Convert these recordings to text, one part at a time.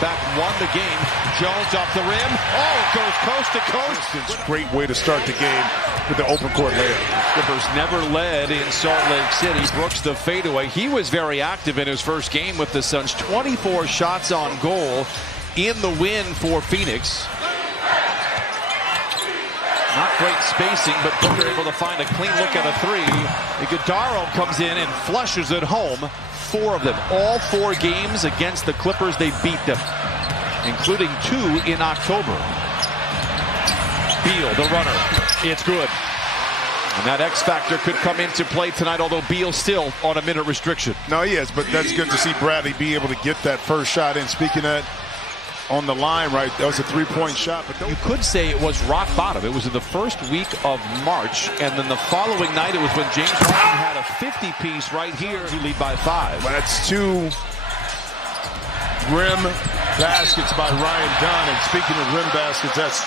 back, won the game. Jones off the rim. Oh, goes coast to coast. It's a great way to start the game with the open court layup. Clippers never led in Salt Lake City. Brooks the fadeaway. He was very active in his first game with the Suns. 24 shots on goal in the win for Phoenix. Not great spacing, but Booker able to find a clean look at a three. Iguodala comes in and flushes it home. 4 of them. All 4 games against the Clippers, they beat them, including 2 in October. Beal, the runner. It's good. And that X factor could come into play tonight, although Beal still on a minute restriction. No, he is, but that's good to see Bradley be able to get that first shot in. Speaking of that, on the line, right, that was a three-point shot. But you could say it was rock bottom. It was in the first week of March, and then the following night it was when James Harden had a 50-piece right here to lead by 5. Well, that's 2 rim baskets by Ryan Dunn. And speaking of rim baskets, that's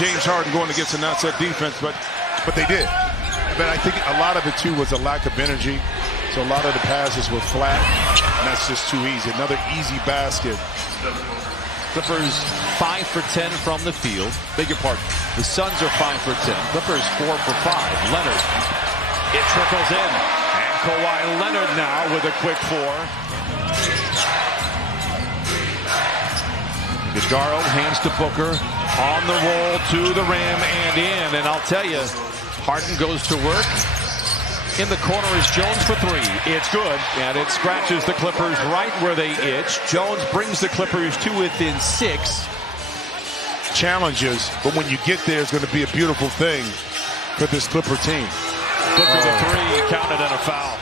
James Harden going against an outside defense, but they did. But I think a lot of it, too, was a lack of energy. So a lot of the passes were flat, and that's just too easy. Another easy basket. Clippers 5 for 10 from the field. Beg your pardon. The Suns are 5 for 10. Clippers 4 for 5. Leonard. It trickles in. And Kawhi Leonard now with a quick 4. Iguodala hands to Booker. On the roll to the rim and in. And I'll tell you, Harden goes to work. In the corner is Jones for 3. It's good, and it scratches the Clippers right where they itch. Jones brings the Clippers to within 6. Challenges, but when you get there, it's going to be a beautiful thing for this Clipper team. Booker the 3, counted and a foul.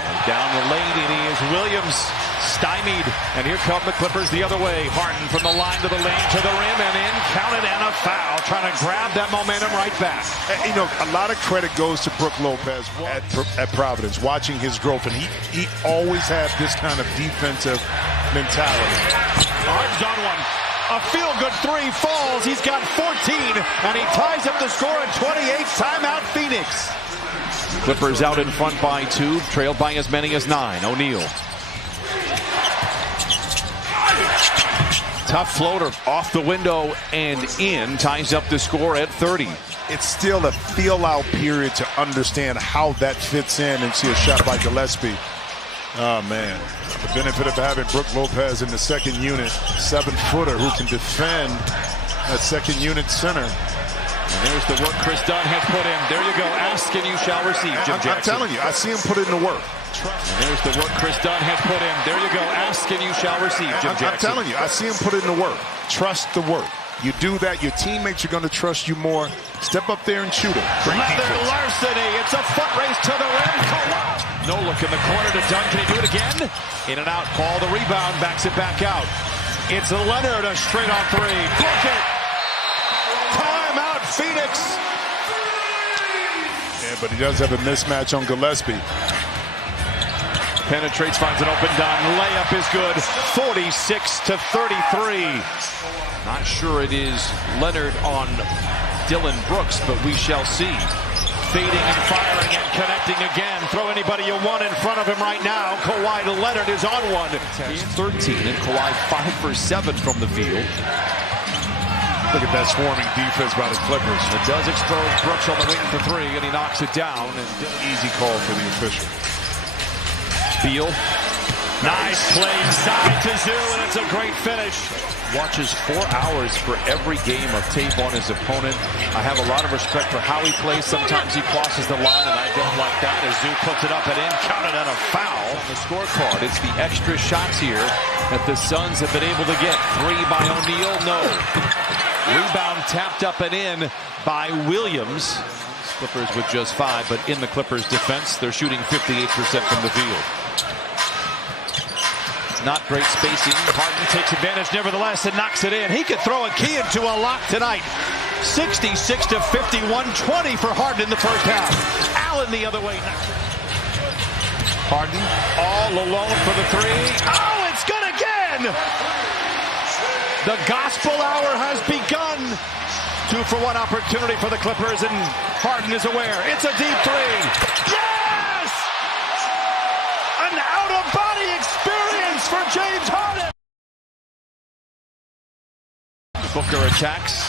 And down the lane it is Williams, stymied, and here come the Clippers the other way. Harden from the line to the lane to the rim and in, counted and a foul, trying to grab that momentum right back. You know, a lot of credit goes to Brook Lopez at Providence, watching his growth, and he always had this kind of defensive mentality. Harden's on one. A feel-good 3 falls. He's got 14, and he ties up the score at 28. Timeout, Phoenix. Clippers out in front by 2, trailed by as many as 9. O'Neal. Tough floater off the window and in, ties up the score at 30. It's still a feel-out period to understand how that fits in and see a shot by Gillespie. Oh, man. The benefit of having Brook Lopez in the second unit, 7-footer who can defend that second unit center. And there's the work Chris Dunn has put in. There you go. Ask and you shall receive, Jim Jackson. I'm telling you, I see him put in the work. And there's the work Chris Dunn has put in. There you go. Ask and you shall receive, Jim Jackson. I'm telling you, I see him put in the work. Trust the work. You do that, your teammates are going to trust you more. Step up there and shoot it. Leather larceny. It's a foot race to the rim. No look in the corner to Dunn. Can he do it again? In and out. Paul the rebound. Backs it back out. It's Leonard. A straight on 3. Block it. Timeout, Phoenix. Yeah, but he does have a mismatch on Gillespie. Penetrates, finds an open Dunn. Layup is good. 46-33. Not sure it is Leonard on Dillon Brooks, but we shall see. Fading and firing and connecting again. Throw anybody you want in front of him right now. Kawhi Leonard is on one. He's 13, and Kawhi 5 for 7 from the field. Look at that swarming defense by the Clippers. It does expose Brooks on the wing for 3, and he knocks it down. And easy call for the official. Beal. Nice play side to Zoo, and it's a great finish. Watches 4 hours for every game of tape on his opponent. I have a lot of respect for how he plays. Sometimes he crosses the line, and I don't like that. As Zoo puts it up and in, counted and a foul. On the scorecard, it's the extra shots here that the Suns have been able to get. 3 by O'Neal, no. Rebound tapped up and in by Williams. Clippers with just 5, but in the Clippers' defense, they're shooting 58% from the field. Not great spacing. Harden takes advantage nevertheless and knocks it in. He could throw a key into a lock tonight. 66-51, 20 for Harden in the first half. Allen the other way. Harden all alone for the 3. Oh, it's good again! The gospel hour has begun. 2 for 1 opportunity for the Clippers, and Harden is aware. It's a deep 3. Yes! An out-of-body experience for James Harden. Booker attacks.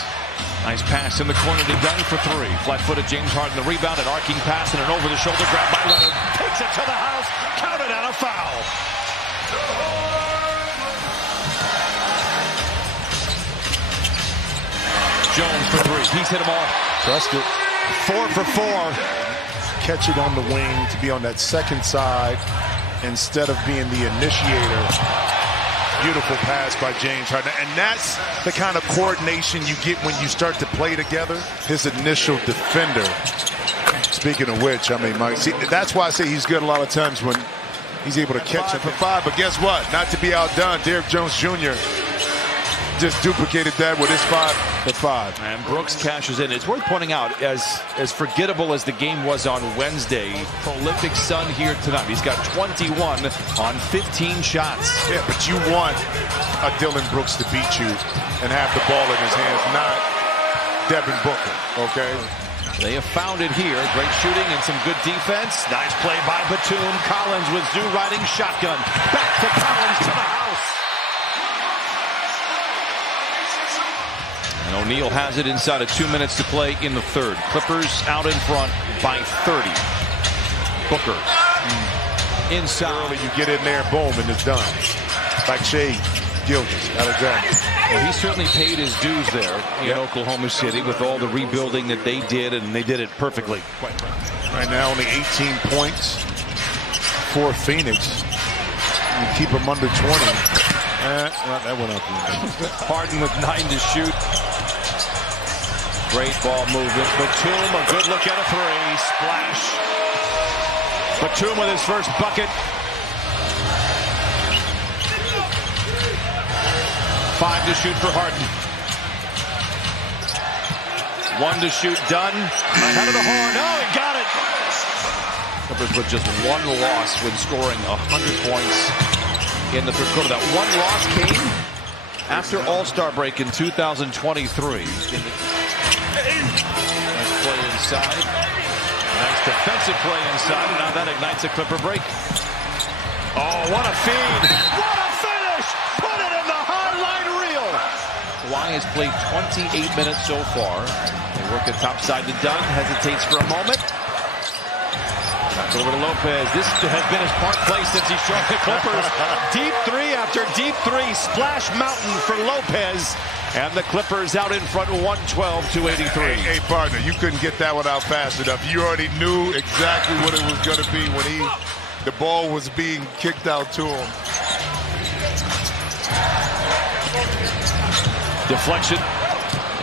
Nice pass in the corner to Dunn for three. Flat-footed James Harden, the rebound, an arcing pass and an over-the-shoulder grab by Leonard. Takes it to the house, counted out a foul. Jones for three. He's hit them all. Trust it. 4 for 4. Catch it on the wing to be on that second side instead of being the initiator. Beautiful pass by James Harden. And that's the kind of coordination you get when you start to play together. His initial defender. Speaking of which, I mean, Mike, see, that's why I say he's good a lot of times when he's able to catch it for 5. But guess what? Not to be outdone, Derrick Jones Jr. just duplicated that with his 5 for 5. And Brooks cashes in. It's worth pointing out, as forgettable as the game was on Wednesday, prolific Sun here tonight. He's got 21 on 15 shots. Yeah, but you want a Dillon Brooks to beat you and have the ball in his hands, not Devin Booker, okay? They have found it here. Great shooting and some good defense. Nice play by Batum. Collins with Zoo riding shotgun. Back to Collins to the house. And O'Neal has it inside of 2 minutes to play in the third. Clippers out in front by 30. Booker inside. Early, you get in there, boom, and it's done. Like Shea Gilgeous-Alexander. Well, he certainly paid his dues there in Oklahoma City with all the rebuilding that they did, and they did it perfectly. Right now, only 18 points for Phoenix. You keep them under 20. Well, that went up. Harden with 9 to shoot. Great ball movement. Batum, a good look at a three. Splash. Batum with his first bucket. 5 to shoot for Harden. 1 to shoot, Dunn. Ahead of the horn. Oh, he got it. Clippers with just 1 loss when scoring 100 points in the third quarter. That 1 loss came after All-Star break in 2023. Nice play inside. Nice defensive play inside. And now that ignites a Clipper break. Oh, what a feed. What a finish. Put it in the hardline reel. Kawhi has played 28 minutes so far. They work it topside to Dunn. Hesitates for a moment. Back over to Lopez. This has been his part play since he showed the Clippers. Deep three after deep three. Splash mountain for Lopez. And the Clippers out in front 112-83. Hey, partner, you couldn't get that one out fast enough. You already knew exactly what it was going to be when the ball was being kicked out to him. Deflection.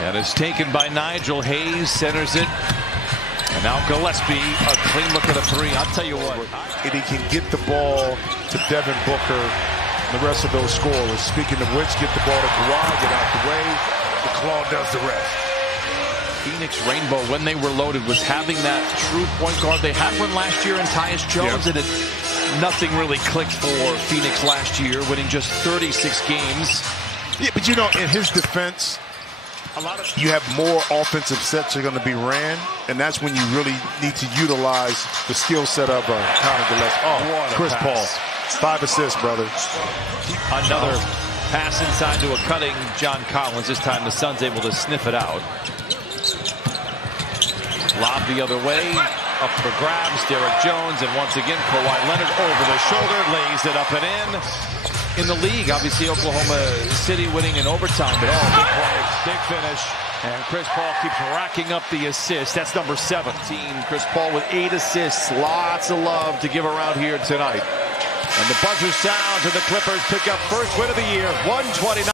And it's taken by Nigel Hayes. Centers it. And now Gillespie, a clean look at a three. I'll tell you what. And he can get the ball to Devin Booker and the rest of those scorers. Speaking of which, get the ball to Kawhi, get out the way. The Claw does the rest. Phoenix Rainbow, when they were loaded, was having that true point guard. They had one last year in Tyus Jones, and nothing really clicked for Phoenix last year, winning just 36 games. Yeah, but you know, in his defense, you have more offensive sets are going to be ran, and that's when you really need to utilize the skill set of Conor Gillespie. Oh, Chris Paul. 5 assists, brother. Another pass inside to a cutting John Collins. This time the Suns able to sniff it out. Lob the other way. Up for grabs. Derrick Jones. And once again, Kawhi Leonard over the shoulder. Lays it up and in. In the league, obviously, Oklahoma City winning in overtime. But big play. Big finish. And Chris Paul keeps racking up the assists. That's number 17. Chris Paul with 8 assists. Lots of love to give around here tonight. And the buzzer sounds, and the Clippers pick up first win of the year, 129.